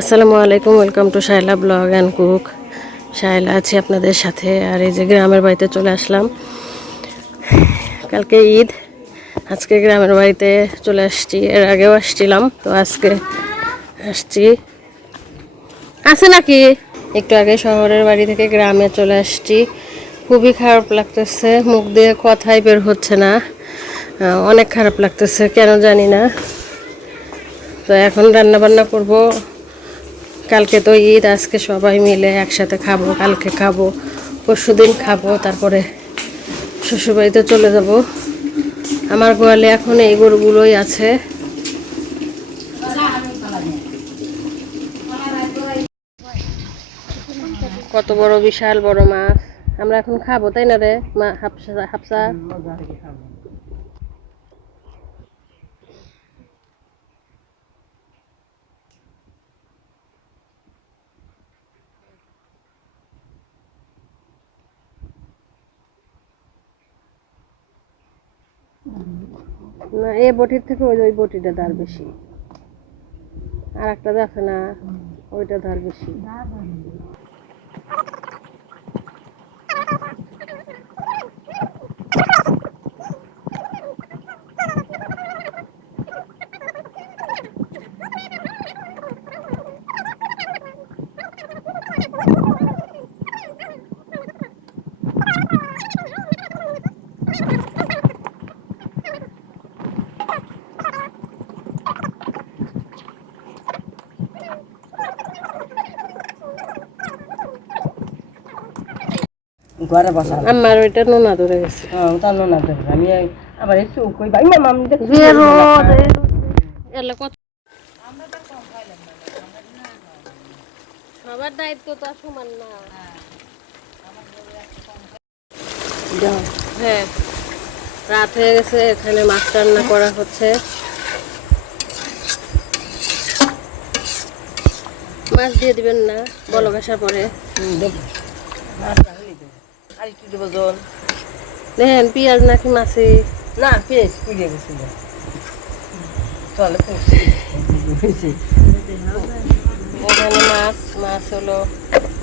আসসালামু আলাইকুম welcome to Shaila blog and cook Shaila আছি আপনাদের সাথে, আর এই যে গ্রামের বাড়িতে চলে আসলাম। কালকে ঈদ, আজকে গ্রামের বাড়িতে চলে আসছি, এর আগেও আসছিলাম, তো আজকে আসছি। আছে নাকি? একটু আগে শহরের বাড়ি থেকে গ্রামে চলে আসছি। খুবই খারাপ লাগতেছে, মুখ দিয়ে কথাই বের হচ্ছে না। অনেক খারাপ লাগতেছে, কেন জানি না। তো এখন রান্না বান্না করব কালকে তো ঈদ, আজকে সবাই মিলে একসাথে খাব, কালকে খাব পরশু দিন খাব, তারপরে শ্বশুরবাড়িতে চলে যাব। আমার গোয়ালে এখন এই গরুগুলোই আছে। কত বড় বিশাল বড় মাছ। আমরা এখন খাব, তাই না রে? মা, হাফসা হাফসা? এই বটির থেকে ওই ওই বটিটা ধার বেশি। আর একটা দেখে না, ওইটা ধার বেশি। ঘরে বসা আমার ওইটা নোনা ধরে গেছে। হ্যাঁ তার না দেবে আমি আবার একটু কই ভাই মামা আমি এলে কত সবার দায়িত্ব তো সমান না। হ্যাঁ। রাত হয়ে গেছে এখানে মাছ রান্না করা হচ্ছে। মাছ দিয়ে দিবেন না বলো আসার পরে। আর একটু দেবো জল দেখেন পেঁয়াজ নাকি মাছে। না পেয়েছি পুড়িয়ে গেছিল। চলে পুষি এখানে মাছ মাছ হলো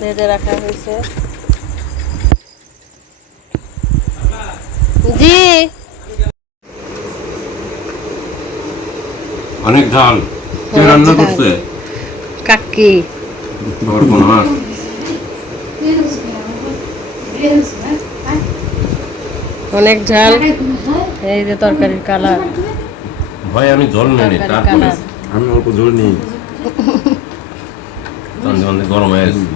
ভেজে রাখা হয়েছে। জি। অনেক ঝাল। কে রান্না করছে কাকি আবার কোন মাছ অনেক ঝাল। এই যে তরকারির কালার। ভাই আমি জল নেই তারপরে আমি অল্প জল নেই। তখন যখন গরম হয়ে গেছে।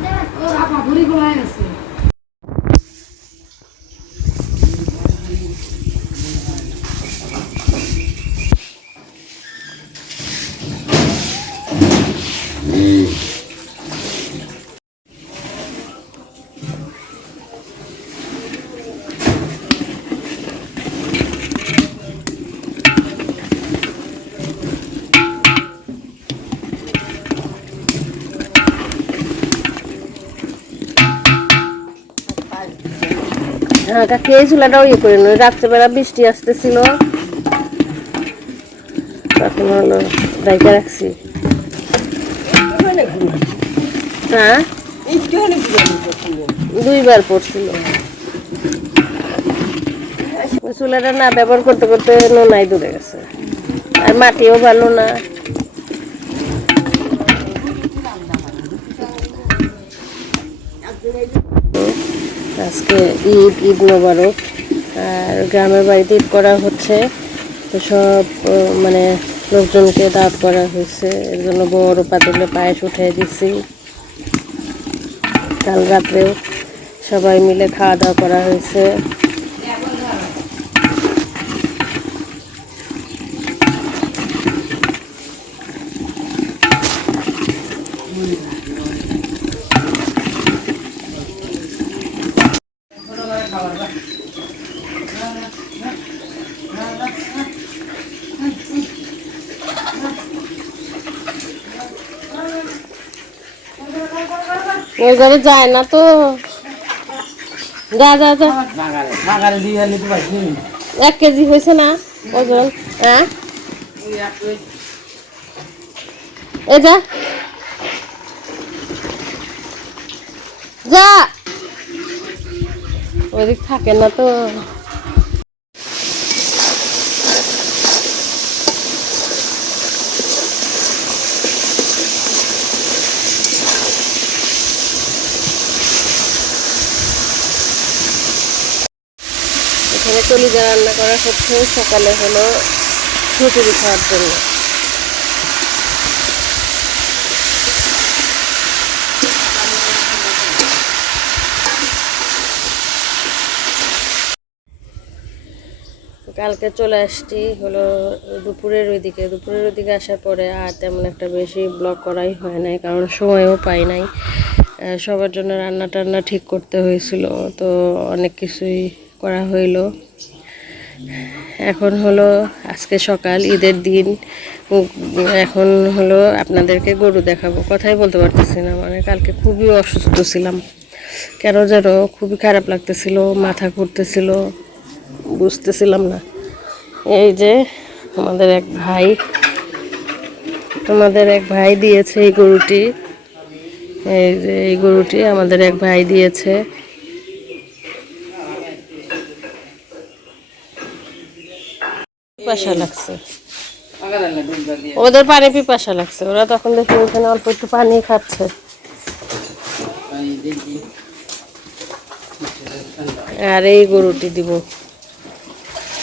চুলাটাও ইয়ে রাত্রেবেলা বৃষ্টি তখন হলো রাখছি। হ্যাঁ? দুইবার পড়ছিল। চুলাটা না ব্যবহার করতে করতে নোনাই দূরে গেছে। আর মাটিও ভালো না। আজকে ঈদ ঈদ মোবারক। আর গ্রামের বাড়িতে ঈদ করা হচ্ছে। তো সব মানে লোকজনকে দাঁত করা হয়েছে। এর জন্য বড় পাতিলে পায়েস উঠে দিছি কাল রাত্রেও সবাই মিলে খাওয়া দাওয়া করা হয়েছে। ওই ঘরে যায় না তো। যা যা যা। এক কেজি হয়েছে না? ওজন হ্যাঁ? এ যা। যা। ওদিক থাকে না তো। করা হচ্ছে, সকালে হলো খিচুড়ি খাওয়ার জন্য। কালকে চলে আসছি হলো দুপুরের ওইদিকে। দুপুরের ওইদিকে আসার পরে আর তেমন একটা বেশি ব্লগ করাই হয় নাই, কারণ সময়ও পাই নাই। সবার জন্য রান্না টান্না ঠিক করতে হয়েছিল, তো অনেক কিছুই করা হইল। এখন হলো আজকে সকাল, ঈদের দিন। এখন হলো আপনাদেরকে গরু দেখাবো। কথাই বলতে পারতেছি না মানে কালকে খুবই অসুস্থ ছিলাম। কেন যেন খুবই খারাপ লাগতেছিল, মাথা ঘুরতেছিল, বুঝতেছিলাম না। এই যে আমাদের এক ভাই, আমাদের এক ভাই দিয়েছে এই গরুটি। এই যে এই গরুটি আমাদের এক ভাই দিয়েছে। পিপাসা লাগছে। ওদের পানি পিপাসা লাগছে। ওরা তখন দেখি ওখানে অল্প একটু পানি খাচ্ছে। আর এই গরুটি দিব।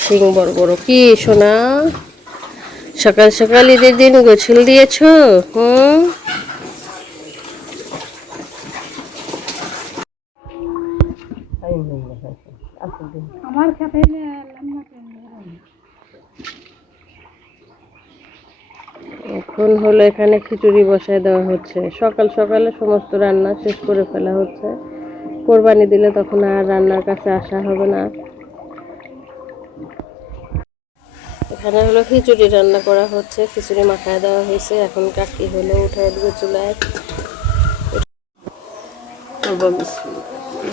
সিং বড় বড় কি সোনা? সকাল সকাল ঈদের দিন গোছল দিয়েছ? হুম? আমার খেতে এখন হলো এখানে খিচুড়ি বসায় দেওয়া হচ্ছে। সকাল সকালে সমস্ত রান্না শেষ করে ফেলা হচ্ছে। কোরবানি দিলে তখন আর রান্নার কাছে আসা হবে না। এখানে হলো খিচুড়ি রান্না করা হচ্ছে। খিচুড়ি মাখায় দেওয়া হয়েছে। এখন কাকি হলো উঠায় দিবে চুলায়।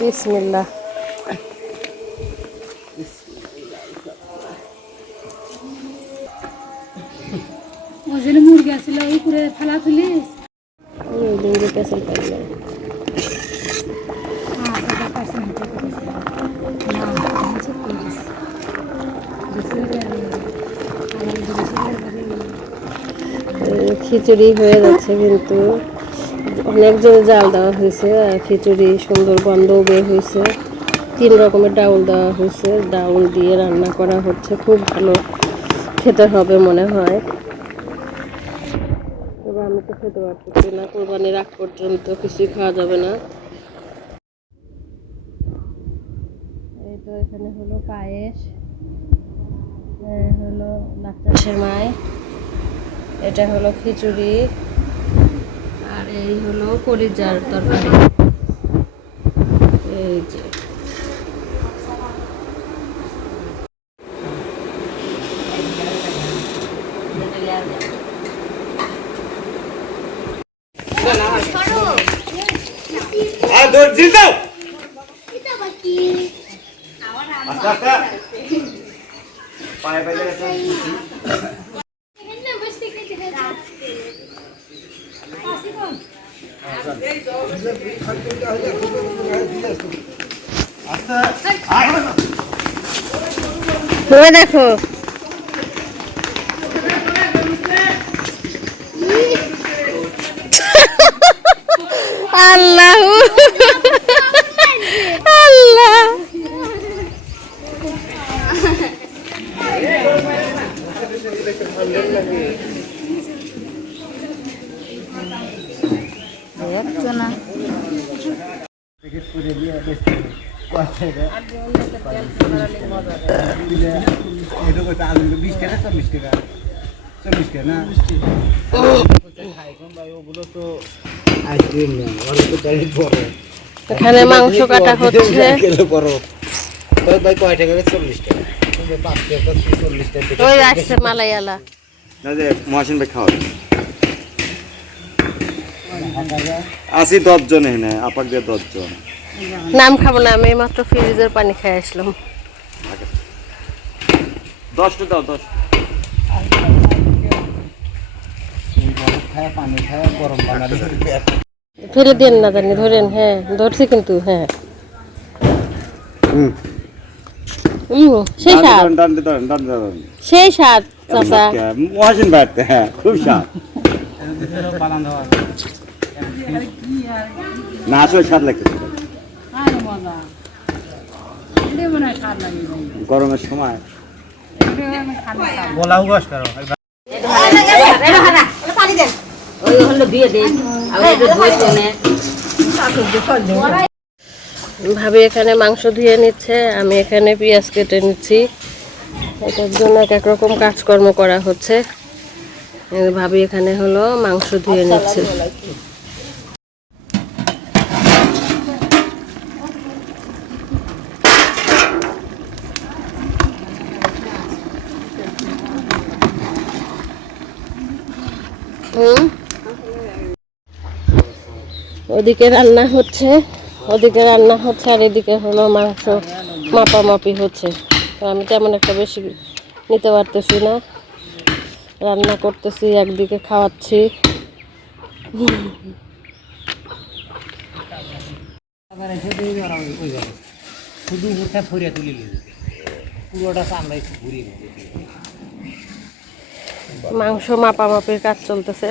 বিসমিল্লাহ। খিচুড়ি হয়ে যাচ্ছে কিন্তু অনেক জোরে জাল দেওয়া হয়েছে, আর খিচুড়ি সুন্দর গন্ধও বের হয়েছে। তিন রকমের ডাউল দেওয়া হয়েছে, ডাউল দিয়ে রান্না করা হচ্ছে, খুব ভালো খেতে হবে মনে হয়। তবে আমি তো খেতে পারতেছি না, কোরবানির আগ পর্যন্ত কিছুই খাওয়া যাবে না। এই তো এখানে হলো পায়েস হলো লাচ্চা সেমাই এটা হলো খিচুড়ি আর এই হলো কলিজার তরকারি। এই যে। আস্তে আস্তে পায়ে পায়ে গেছে তুমি দেখো আল্লাহ আল্লাহ বিশ টাকা চল্লিশ টাকা চল্লিশ টাকা না? ওগুলো তো আইসক্রিম না তো ডাইরেক্ট বড় এখানে মাংস কাটা হচ্ছে ভাই ভাই কয় টাকা চল্লিশ টাকা। তুমি পাঁচ টাকা চল্লিশ টাকা ওই আসছে মালাইয়ালা। না যে মহাসিন ভাই খাওয়া আশি দশজন এখানে আপাক দিয়ে দশজন। নাম খাব না আমি মাত্র ফ্রিজের পানি খেয়ে আসলাম। দশটা দাও দশ। ফেলে দেন না জানি ধরেন হ্যাঁ ধরছি কিন্তু হ্যাঁ। সেই স্বাদ। সেই স্বাদ চাচা। মহাসিন বাড়তে হ্যাঁ খুব স্বাদ। না আসলে স্বাদ লাগতেছে গরমের সময় ভাবি এখানে মাংস ধুয়ে নিচ্ছে, আমি এখানে পেঁয়াজ কেটে নিচ্ছি। এটার জন্য এক এক রকম কাজকর্ম করা হচ্ছে। ভাবি এখানে হলো মাংস ধুয়ে নিচ্ছে। ওদিকে রান্না হচ্ছে, ওদিকে রান্না হচ্ছে আর এদিকে হলো মাংস মাপামাপি হচ্ছে। তো আমি তেমন একটা বেশি নিতে পারতেছি না। রান্না করতেছি, একদিকে খাওয়াচ্ছি। শুধু ফরিয়া পুরোটা চামড়া একটু ঘুরিয়ে মাংস মাপামাপির কাজ চলতেছে।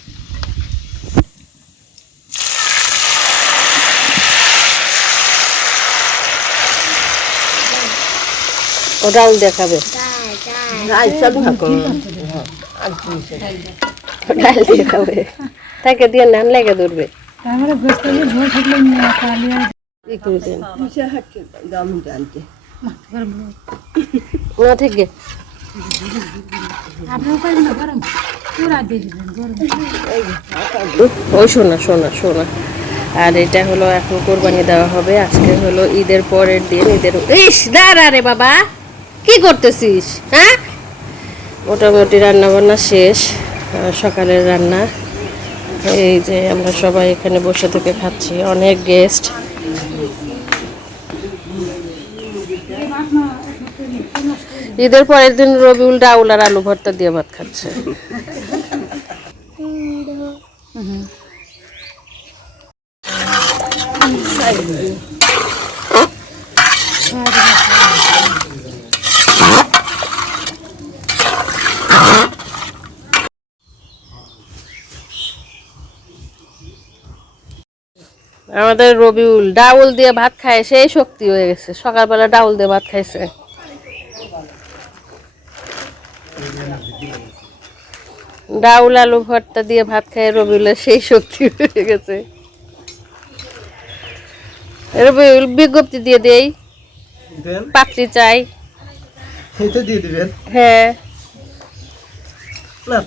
দেখাবে। ডাল দিয়ে তাকে দিয়ে নান লেগে ধরবে। না থেকে ওই শোনা শোনা শোনা। আর এটা হলো এখন কোরবানি দেওয়া হবে। আজকে হলো ঈদের পরের দিন ঈদের ইস দাঁড়া রে বাবা। কি করতেছিস হ্যাঁ? মোটামুটি রান্না বান্না শেষ সকালের রান্না। এই যে আমরা সবাই এখানে বসে থেকে খাচ্ছি, অনেক গেস্ট। ঈদের পরের দিন রবিউল ডাউল আর আলু ভর্তা দিয়ে ভাত খাচ্ছে। আমাদের রবিউল ডাউল দিয়ে ভাত খায় সেই শক্তি হয়ে গেছে। সকালবেলা ডাউল দিয়ে ভাত খাইছে। ডাউল আলু ভর্তা দিয়ে ভাত খায় রবিউলের সেই শক্তি হয়ে গেছে। রবিউল বিজ্ঞপ্তি দিয়ে দেই। পাত্রী চাই। দিয়ে দিবেন? হ্যাঁ। না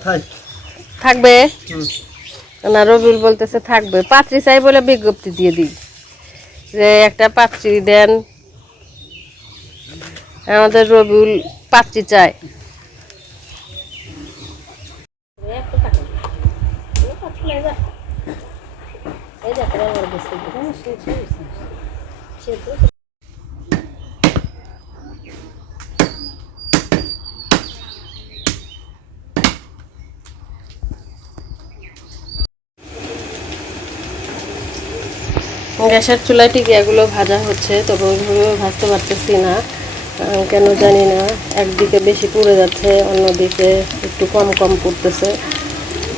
থাকবে? না, রবিউল বলতেছে থাকবে। পাত্রী চাই বলে বিজ্ঞপ্তি দিয়ে দিই। যে একটা পাত্রী দেন। আমাদের রবিউল পাত্রী চায়। গ্যাসের চুলায় টিকিয়াগুলো ভাজা হচ্ছে, তবে ওইভাবে ভাজতে পারতেছি না। কেন জানি না, একদিকে বেশি পুড়ে যাচ্ছে, অন্যদিকে একটু কম কম পড়তেছে।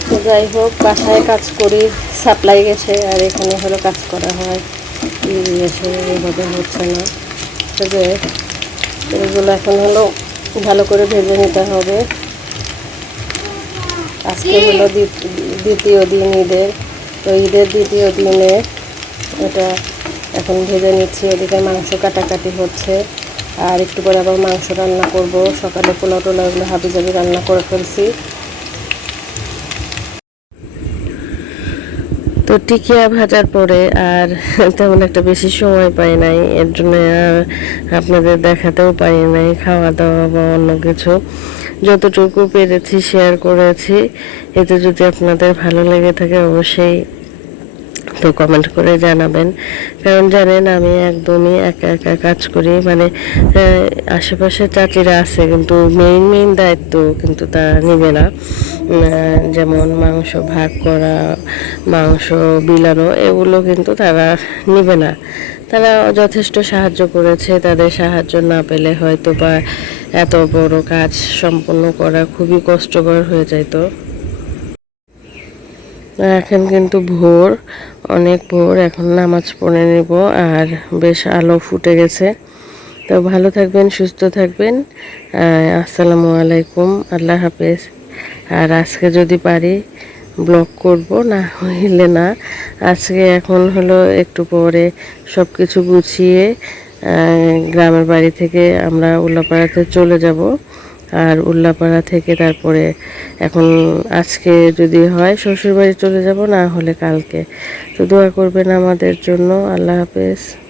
তো যাই হোক, বাসায় কাজ করি, সাপ্লাই গেছে, আর এখানে হলো কাজ করা হয়। এইভাবে হচ্ছে না। যে, এগুলো এখন হলো ভালো করে ভেজে নিতে হবে। আজকে হলো দ্বিত- দ্বিতীয় দিন ঈদের। তো ঈদের দ্বিতীয় দিনে এটা এখন ভেজে নিচ্ছি, এদিকে মাংস কাটাকাটি হচ্ছে। আর একটু পরে আবার মাংস রান্না করব। সকালে পোলাও টোলাও এগুলো হাবি জাবি রান্না করে ফেলছি। তো টিকিয়া ভাজার পরে আর তেমন একটা বেশি সময় পাই নাই, এর জন্য আর আপনাদের দেখাতেও পারি নাই, খাওয়া দাওয়া বা অন্য কিছু। যতটুকু পেরেছি শেয়ার করেছি, এতে যদি আপনাদের ভালো লেগে থাকে অবশ্যই তো কমেন্ট করে জানাবেন। কারণ জানেন আমি একদমই একা একা কাজ করি। মানে আশেপাশে চাচিরা আছে, কিন্তু মেইন মেইন দায়িত্ব কিন্তু তারা নেবে না। যেমন মাংস ভাগ করা, মাংস বিলানো, এগুলো কিন্তু তারা নেবে না। তারা যথেষ্ট সাহায্য করেছে। তাদের সাহায্য না পেলে হয়তো বা এত বড় কাজ সম্পন্ন করা খুবই কষ্টকর হয়ে যাইতো। এখন কিন্তু ভোর, অনেক ভোর, এখন নামাজ পড়ে নেব আর বেশ আলো ফুটে গেছে। তো ভালো থাকবেন, সুস্থ থাকবেন। আসসালামু আলাইকুম, আল্লাহ হাফেজ। আর আজকে যদি পারি, ব্লগ করব, না হইলে না। আজকে এখন হলো একটু পরে সব কিছু গুছিয়ে গ্রামের বাড়ি থেকে আমরা উল্লাপাড়াতে চলে যাব। আর উল্লাপাড়া থেকে তারপরে এখন আজকে যদি হয় শ্বশুরবাড়ি চলে যাব, না হলে কালকে। তো দোয়া করবেন আমাদের জন্য। আল্লাহ হাফেজ।